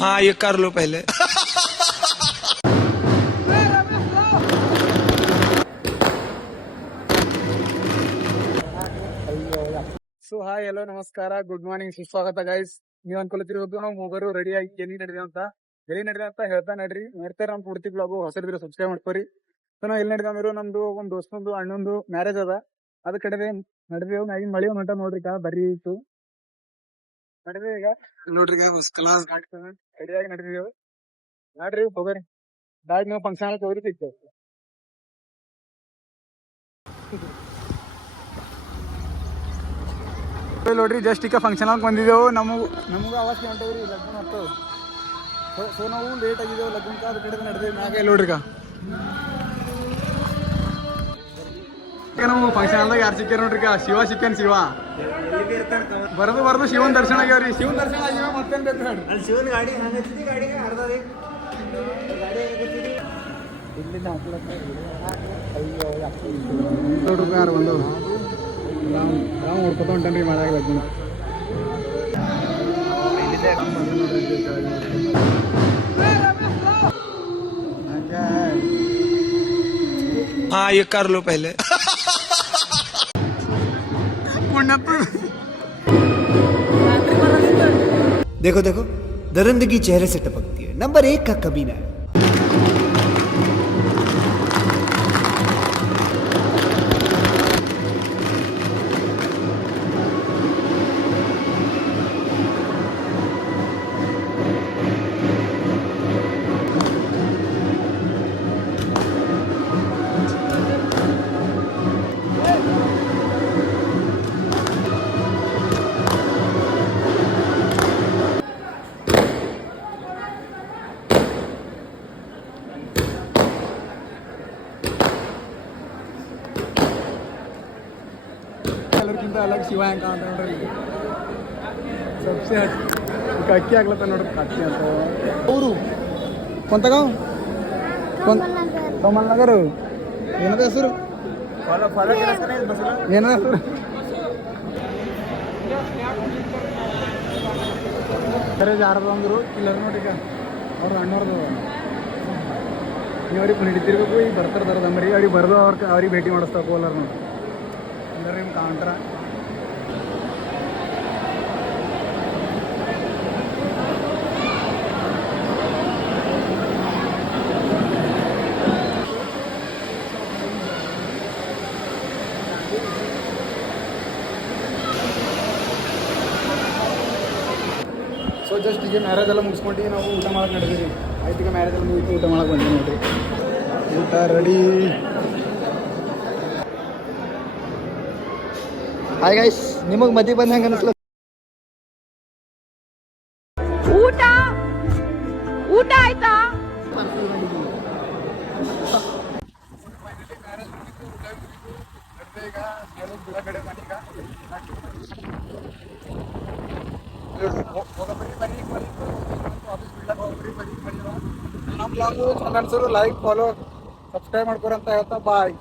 हाँ ये कर लो पहले। ಸೊ ಹಾಯ್ ಎಲ್ಲೋ ನಮಸ್ಕಾರ, ಗುಡ್ ಮಾರ್ನಿಂಗ್, ಸುಸ್ವಾಗತ ಗೈಸ್. ನೀವ್ ಅನ್ಕೊಳ್ತಿರೋದು ನಾವು ಮೂವರು ರೆಡಿ ಆಗಿ ಎಲ್ಲಿ ನಡೆದಿದೆ ಅಂತ ಹೇಳ್ತಾ ನಡ್ರಿ. ನೋಡ್ತಾರೆ ನಮ್ ಪೂರ್ತಿ ಬ್ಲಾಗು. ಹೊಸದಿದ್ರೆ ಸಬ್ಸ್ಕ್ರೈಬ್ ಮಾಡ್ಕೋರಿ. ಸೊ ನಾವ್ ಎಲ್ಲಿ ನಡೆದ ನಮ್ದು ಒಂದ್ ದೋಸ್ತಂದು ಅಣ್ಣಂದು ಮ್ಯಾರೇಜ್ ಅದ. ಅದ ಕಡೆ ನಡೆದೇವು. ಮ್ಯಾಗಿನ ಮಳಿ ಹೊಂಟ ನೋಡ್ರಿ, ಬರೀ ಇತ್ತು ನಡೆದೇ. ಈಗ ನೋಡ್ರಿ ಫಸ್ಟ್ ಕ್ಲಾಸ್ ರೆಡಿಯಾಗಿ ನಡೆದಿದ್ದೇವೆ. ನೋಡ್ರಿ ಹೋಗ್ರಿ ಬ್ಯಾಗ್ ನೀವು ಫಂಕ್ಷನ್ ಅಲ್ಲಿ ಹೋಗ್ರಿ ಸಿಗ್ತೇವೆ. ನೋಡ್ರಿ ಜಸ್ಟ್ ಈಗ ಫಂಕ್ಷನ್ ಆಗಿ ಬಂದಿದ್ದೆವು. ನಮಗೂ ಆವಾಜ್ ಹೊಂಟವ್ರಿ ಲಗ್ನ ಅಂತ. ಸೊ ನಾವು ಲೇಟ್ ಆಗಿದ್ದೇವೆ ಲಗ್ನಕ್ಕೆ. ಅದ್ರ ಕಡೆ ನಡೆದೇವಿ ಮ್ಯಾಗ. ನೋಡ್ರಿ ಈಗ ನಾವು ಫಂಕ್ಷನ್ ಆದಾಗ ಯಾರು ಸಿಕ್ಕ್ಯಾರ ನೋಡ್ರಿ. ಶಿವ ಸಿಕ್ಕೇನ್. ಶಿವ ಬರದು ಶಿವನ್ ದರ್ಶನ ಆಗ್ಯಾವ್ರಿ. ಶಿವನ್ ದರ್ಶನ ಆಗ್ಯಾವ ಮತ್ತೇನ್ ಬೇಕು ನೋಡ್ರಿ. ಶಿವನ್ ಗಾಡಿ ನೋಡ್ರಿ ಯಾರು ಬಂದವ್ರು. ನಾವು ನೋಡ್ಕೊತ ಹೊಂಟನ್ರಿ ಮಾಡಾಗ ಲಗ್ನ. हाँ ये कर लो पहले। देखो देखो, दरिंदगी चेहरे से टपकती है। नंबर 1 का कमीना है। ಎಲ್ಲರಿಗಿಂತ अलग ಶಿವ ಹೆಂಗ ಅಂತ ನೋಡ್ರಿ. ಸಬ್ಸೆ ಅಕ್ಕಿ ಆಗ್ಲತ್ತ ನೋಡ್ರಿ. ಅಕ್ಕಿ ಅಂತ ಅವರು ಕೊಂತಗಾಂವ್ ಕಮಲ್ನಗರ್. ಏನದ ಹೆಸರು? ಏನದ ಹೆಸರು? ಮ್ಯಾರೇಜ್ ಯಾರ್ದು ಅಂದರು ಇಲ್ಲ ನೋಡ್ರಿ. ಈಗ ಅವ್ರ ಅಣ್ಣವ್ರದ್ದು ನೀವು ಅವ್ರಿಗೆ ಹಿಡಿತಿರ್ಬೇಕು. ಈಗ ಬರ್ತಾರೆ ದಮ್ಮರಿ ಅವ್ರಿಗೆ ಬರ್ದು ಅವ್ರಿಗೆ ಭೇಟಿ ಮಾಡಿಸ್ತಾ ಕೋಲಾರ ನೋಡಿ. ಅಂದ್ರೆ ನಿಮ್ಮ ಕಾಂಟ್ರ ಸೊ ಜಸ್ಟ್ ಈಗ ಮ್ಯಾರೇಜ್ ಎಲ್ಲ ಮುಗಿಸ್ಕೊಂಡು ನಾವು ಊಟ ಮಾಡಕ್ಕೆ ನಡೆದೀವಿ. ಆಯ್ತು ಈಗ ಮ್ಯಾರೇಜ್ ಎಲ್ಲ ಮುಗಿತು, ಊಟ ಮಾಡಕ್ಕೆ ಬಂದೆ ನೋಡ್ರಿ. ಊಟ ರೆಡಿ. ಹಾಯ್ ಗೈಸ್, ನಿಮಗೆ ಮದುವೆ ಬಂದ ಹೆಂಗೆ ಅನಿಸ್ಲ? ಊಟ ಆಯ್ತಾ? ನಮ್ಮ ಬ್ಲಾಗು ಚಂದ ಅನ್ಸೋರು ಲೈಕ್, ಫಾಲೋ, ಸಬ್ಸ್ಕ್ರೈಬ್ ಮಾಡ್ಕೊರಂತ ಹೇಳ್ತಾ ಬಾಯ್.